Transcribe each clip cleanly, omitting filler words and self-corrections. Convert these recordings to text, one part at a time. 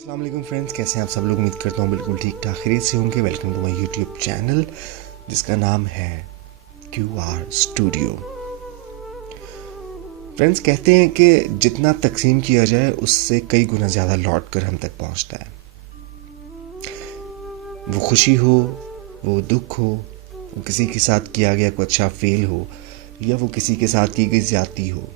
السلام علیکم فرینڈس، کیسے ہیں آپ سب لوگ؟ امید کرتا ہوں بالکل ٹھیک ٹھاک خیریت سے ہوں گے۔ Welcome to my YouTube channel جس کا نام ہے QR اسٹوڈیو۔ فرینڈس، کہتے ہیں کہ جتنا تقسیم کیا جائے اس سے کئی گنا زیادہ لوٹ کر ہم تک پہنچتا ہے۔ وہ خوشی ہو، وہ دکھ ہو، وہ کسی کے ساتھ کیا گیا کوئی اچھا فیل ہو، یا وہ کسی کے ساتھ کی گئی زیادتی ہو،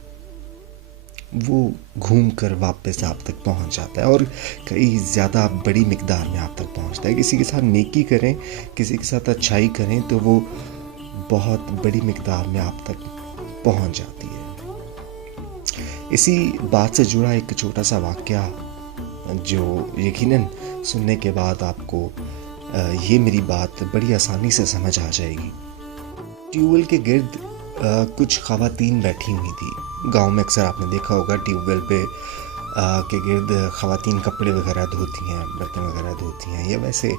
وہ گھوم کر واپس آپ تک پہنچ جاتا ہے اور کئی زیادہ بڑی مقدار میں آپ تک پہنچتا ہے۔ کسی کے ساتھ نیکی کریں، کسی کے ساتھ اچھائی کریں تو وہ بہت بڑی مقدار میں آپ تک پہنچ جاتی ہے۔ اسی بات سے جڑا ایک چھوٹا سا واقعہ جو یقیناً سننے کے بعد آپ کو یہ میری بات بڑی آسانی سے سمجھ آ جائے گی۔ ٹیوب ویل کے گرد کچھ خواتین بیٹھی ہوئی تھی۔ گاؤں میں اکثر آپ نے دیکھا ہوگا ٹیوب ویل پہ کے گرد خواتین کپڑے وغیرہ دھوتی ہیں، برتن وغیرہ دھوتی ہیں، یا ویسے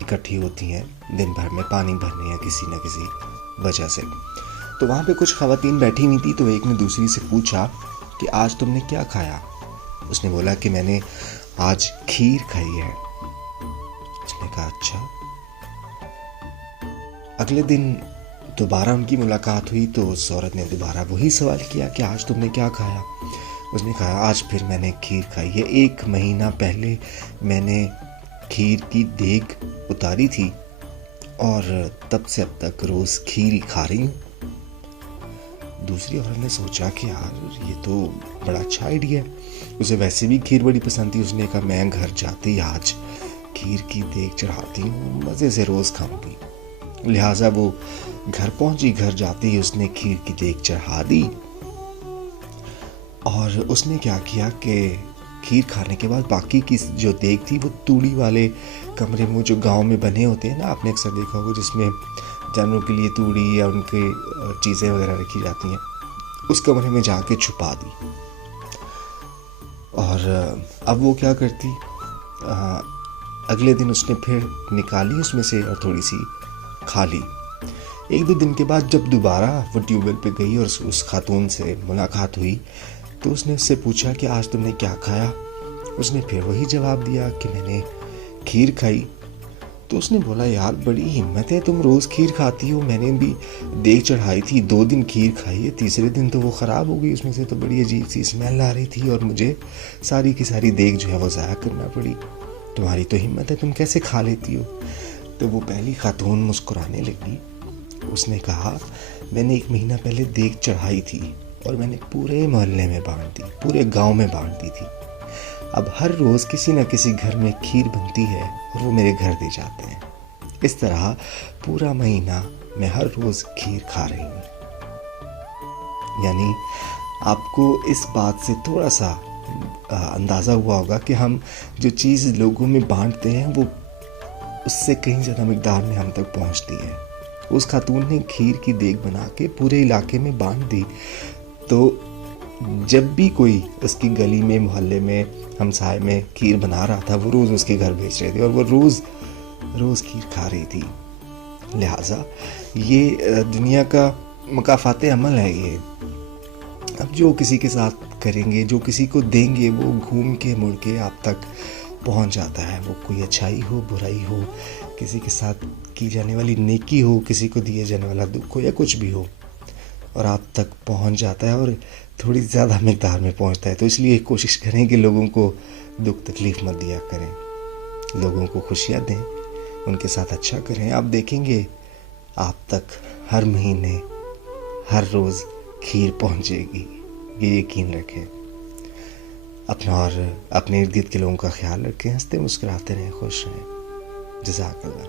اکٹھی ہوتی ہیں دن بھر میں پانی بھرنے یا کسی نہ کسی وجہ سے۔ تو وہاں پہ کچھ خواتین بیٹھی ہوئی تھی، تو ایک نے دوسری سے پوچھا کہ آج تم نے کیا کھایا؟ اس نے بولا کہ میں نے آج کھیر کھائی ہے۔ اس نے کہا اچھا۔ اگلے دن دوبارہ ان کی ملاقات ہوئی تو اس عورت نے دوبارہ وہی سوال کیا کہ آج تم نے کیا کھایا؟ اس نے کہا آج پھر میں نے کھیر کھائی ہے۔ 1 مہینہ پہلے میں نے کھیر کی دیگ اتاری تھی اور تب سے اب تک روز کھیر ہی کھا رہی ہوں۔ دوسری عورت نے سوچا کہ یار یہ تو بڑا اچھا آئیڈیا ہے، اسے ویسے بھی کھیر بڑی پسند تھی۔ اس نے کہا میں گھر جاتے ہی آج کھیر کی دیگ چڑھاتی ہوں، مزے سے روز کھاؤں گی۔ لہٰذا وہ گھر پہنچی، گھر جاتے ہی اس نے کھیر کی دیگ چڑھا دی، اور اس نے کیا کیا کہ کھیر کھانے کے بعد باقی کی جو دیگ تھی وہ توڑی والے کمرے میں جو گاؤں میں بنے ہوتے ہیں نا، آپ نے اکثر دیکھا ہوگا جس میں جانوروں کے لیے توڑی یا ان کے چیزیں وغیرہ رکھی جاتی ہیں، اس کمرے میں جا کے چھپا دی۔ اور اب وہ کیا کرتی، اگلے دن اس نے پھر نکالی اس میں سے اور تھوڑی سی کھا لی۔ 1-2 دن کے بعد جب دوبارہ وہ ٹیوب ویل پہ گئی اور اس خاتون سے ملاقات ہوئی تو اس نے اس سے پوچھا کہ آج تم نے کیا کھایا؟ اس نے پھر وہی جواب دیا کہ میں نے کھیر کھائی۔ تو اس نے بولا یار بڑی ہمت ہے، تم روز کھیر کھاتی ہو، میں نے بھی دیگ چڑھائی تھی، 2 دن کھیر کھائی ہے، تیسرے دن تو وہ خراب ہو گئی، اس میں سے تو بڑی عجیب سی اسمیل آ رہی تھی اور مجھے ساری کی ساری دیگ جو ہے وہ ضائع کرنا پڑی۔ تمہاری تو ہمت ہے، تم کیسے کھا لیتی ہو؟ تو وہ پہلی خاتون مسکرانے لگی۔ اس نے کہا میں نے 1 مہینہ پہلے دیگ چڑھائی تھی اور میں نے پورے محلے میں بانٹ دی، پورے گاؤں میں بانٹ دی تھی۔ اب ہر روز کسی نہ کسی گھر میں کھیر بنتی ہے اور وہ میرے گھر دے جاتے ہیں۔ اس طرح پورا مہینہ میں ہر روز کھیر کھا رہی ہوں۔ یعنی آپ کو اس بات سے تھوڑا سا اندازہ ہوا ہوگا کہ ہم جو چیز لوگوں میں بانٹتے ہیں وہ اس سے کہیں زیادہ مقدار میں ہم تک پہنچتی ہے۔ اس خاتون نے کھیر کی دیگ بنا کے پورے علاقے میں بانٹ دی، تو جب بھی کوئی اس کی گلی میں، محلے میں، ہمسائے میں کھیر بنا رہا تھا وہ روز اس کے گھر بھیج رہے تھے اور وہ روز کھیر کھا رہی تھی۔ لہٰذا یہ دنیا کا مکافات عمل ہے۔ یہ اب جو کسی کے ساتھ کریں گے، جو کسی کو دیں گے، وہ گھوم کے مڑ کے آپ تک پہنچ جاتا ہے۔ وہ کوئی اچھائی ہو، برائی ہو، کسی کے ساتھ کی جانے والی نیکی ہو، کسی کو دیے جانے والا دکھ ہو، یا کچھ بھی ہو، اور آپ تک پہنچ جاتا ہے اور تھوڑی زیادہ مقدار میں پہنچتا ہے۔ تو اس لیے کوشش کریں کہ لوگوں کو دکھ تکلیف مت دیا کریں، لوگوں کو خوشیاں دیں، ان کے ساتھ اچھا کریں۔ آپ دیکھیں گے آپ تک ہر مہینے، ہر روز کھیر پہنچے گی، یہ یقین رکھیں۔ اپنا اور اپنے ارد گرد کے لوگوں کا خیال رکھیں، ہنستے مسکراتے رہیں، خوش رہیں۔ جزاک اللہ۔